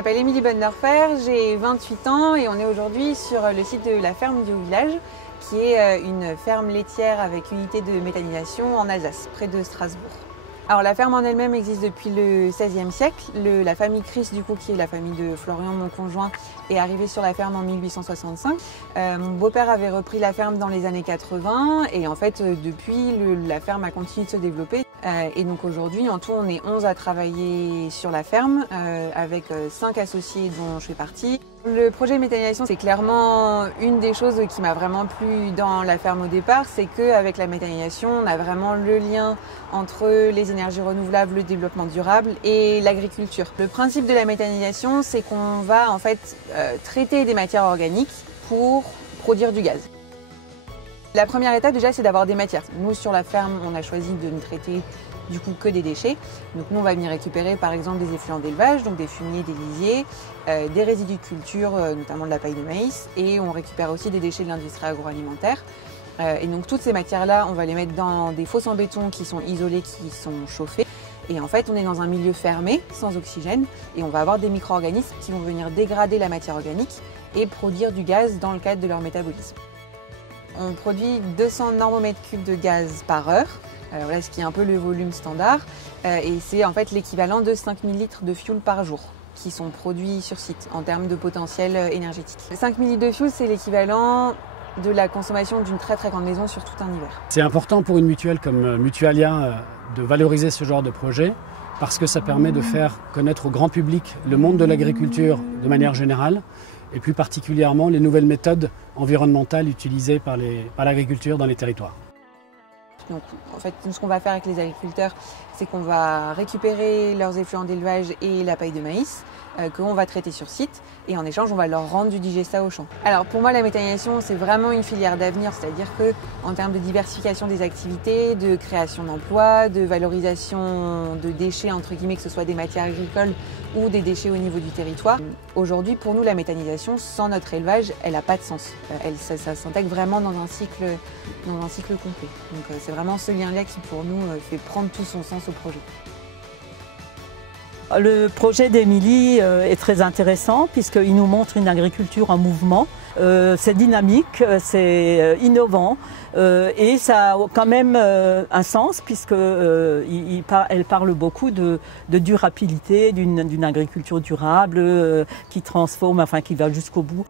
m'appelle Émilie Bonnedorfer, j'ai 28 ans et on est aujourd'hui sur le site de la ferme du village, qui est une ferme laitière avec unité de méthanisation en Alsace, près de Strasbourg. Alors la ferme en elle-même existe depuis le XVIe siècle. La famille Chris, du coup, qui est la famille de Florian, mon conjoint, est arrivée sur la ferme en 1865. Mon beau-père avait repris la ferme dans les années 80 et en fait depuis la ferme a continué de se développer. Et donc aujourd'hui, en tout, on est 11 à travailler sur la ferme avec 5 associés dont je fais partie. Le projet méthanisation, c'est clairement une des choses qui m'a vraiment plu dans la ferme au départ, c'est qu'avec la méthanisation, on a vraiment le lien entre les énergies renouvelables, le développement durable et l'agriculture. Le principe de la méthanisation, c'est qu'on va en fait traiter des matières organiques pour produire du gaz. La première étape déjà, c'est d'avoir des matières. Nous, sur la ferme, on a choisi de ne traiter du coup que des déchets. Donc nous, on va venir récupérer par exemple des effluents d'élevage, donc des fumiers, des lisiers, des résidus de culture, notamment de la paille de maïs, et on récupère aussi des déchets de l'industrie agroalimentaire. Et donc toutes ces matières-là, on va les mettre dans des fosses en béton qui sont isolées, qui sont chauffées. Et en fait, on est dans un milieu fermé, sans oxygène, et on va avoir des micro-organismes qui vont venir dégrader la matière organique et produire du gaz dans le cadre de leur métabolisme. On produit 200 normomètres cubes de gaz par heure, voilà ce qui est un peu le volume standard, et c'est en fait l'équivalent de 5000 litres de fuel par jour qui sont produits sur site en termes de potentiel énergétique. 5000 litres de fuel, c'est l'équivalent de la consommation d'une très grande maison sur tout un hiver. C'est important pour une mutuelle comme Mutualia de valoriser ce genre de projet parce que ça permet de faire connaître au grand public le monde de l'agriculture de manière générale et plus particulièrement les nouvelles méthodes environnementales utilisées par l'agriculture dans les territoires. Donc, en fait, ce qu'on va faire avec les agriculteurs, c'est qu'on va récupérer leurs effluents d'élevage et la paille de maïs qu'on va traiter sur site et en échange, on va leur rendre du digestat au champ. Alors pour moi, la méthanisation, c'est vraiment une filière d'avenir, c'est-à-dire que en termes de diversification des activités, de création d'emplois, de valorisation de déchets, entre guillemets, que ce soit des matières agricoles ou des déchets au niveau du territoire. Aujourd'hui, pour nous, la méthanisation, sans notre élevage, elle n'a pas de sens. Ça s'intègre vraiment dans un cycle complet. Donc c'est vraiment ce lien-là qui, pour nous, fait prendre tout son sens au projet. Le projet d'Émilie est très intéressant puisqu'il nous montre une agriculture en mouvement. C'est dynamique, c'est innovant et ça a quand même un sens puisqu'elle parle beaucoup de durabilité, d'une agriculture durable qui transforme, enfin qui va jusqu'au bout.